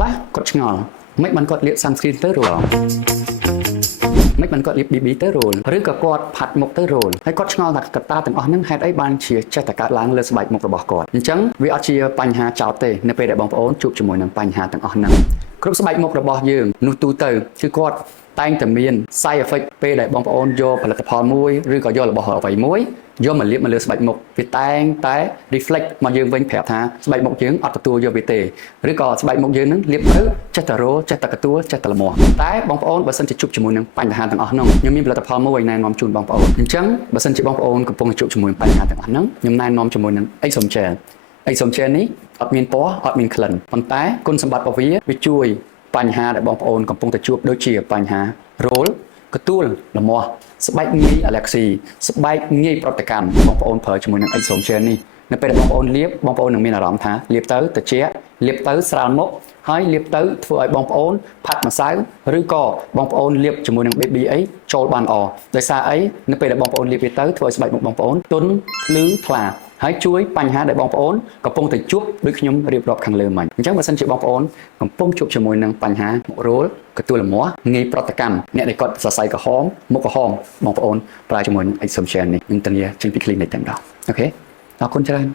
ខ្លះគាត់ឆ្ងល់មិនបានគាត់លាប sunscreen ទៅរងមិនបានគាត់លាប BB ទៅរលឬក៏គាត់ផាត់មុខទៅរលហើយគាត់ឆ្ងល់ថាកត្តាទាំងអស់ហ្នឹងហេតុអីបានជាចេះតែកើតឡើងលើស្បែកមុខរបស់គាត់អញ្ចឹងវាអត់ជាបញ្ហាចោតទេនៅពេលដែលបងប្អូនជួបជាមួយនឹងបញ្ហាទាំងអស់ហ្នឹងគ្រប់ស្បែកមុខរបស់យើងនោះទូទៅគឺគាត់តែងតែមាន side effect ពេលដែលបងប្អូនយកផលិតផលមួយឬក៏យករបស់អ្វីមួយយកមកលាបមកលើស្បែកមុខវាតែងតែ reflect មកយើងវិញប្រាប់ថាស្បែកមុខយើងអត់ទទួលយកវាទេឬក៏ស្បែកមុខយើងនឹងលាបទៅចេះតែរោចេះតែកទួលចេះតែល្មមតែបងប្អូនបើសិនជាជួបជាមួយនឹងបញ្ហាទាំងអស់ហ្នឹងខ្ញុំមានផលិតផលមួយណែនាំជូនបងប្អូនអញ្ចឹងបើសិនជាបងប្អូនកំពុងជួបជាមួយនឹងបញ្ហាទាំងអស់ហ្នឹងខ្ញុំណែនាំជាមួយនឹង Exom Gel Exom Gel នេះអត់មានពណ៌អត់មានក្លិនប៉ុន្តែគុណសម្បត្តិរបស់វាជួយបញ្ហាដែលបងប្អូនកំពុងតែជួបដូចជាបញ្ហារោលកទួលល្មាស់ស្បែកងាយ allergy ស្បែកងាយប្រតិកម្មបងប្អូនប្រើជាមួយនឹង Exom Gel នេះនៅពេលដែលបងប្អូនលាបបងប្អូននឹងមានអារម្មណ៍ថាលាបទៅត្រជាក់លាបទៅស្រាលមុខហើយលាបទៅធ្វើឲ្យបងប្អូនផាត់ម្សៅឬក៏បងប្អូនលាបជាមួយនឹង baby អីចូលបានល្អដោយសារអីនៅពេលដែលបងប្អូនលាបវាទៅធ្វើឲ្យស្បែកមុខបងប្អូនទន់ភ្លឺថ្លាហើយជួយបញ្ហាដែលបងប្អូនកំពុងតែជួបដូចខ្ញុំរៀបរាប់ខាងលើមិញអញ្ចឹងបើសិនជាបងប្អូនកំពុងជួបជាមួយនឹងបញ្ហាមុខរោលកទួលល្មាស់ងាយប្រតិកម្មអ្នកដែលគាត់សរសៃក្រហមមុខក្រហមបងប្អូនប្រើជាមួយនឹង Exom Gel នេះនឹងធានាចេញពី clinic តែម្ដងអូខេអរគុណច្រើន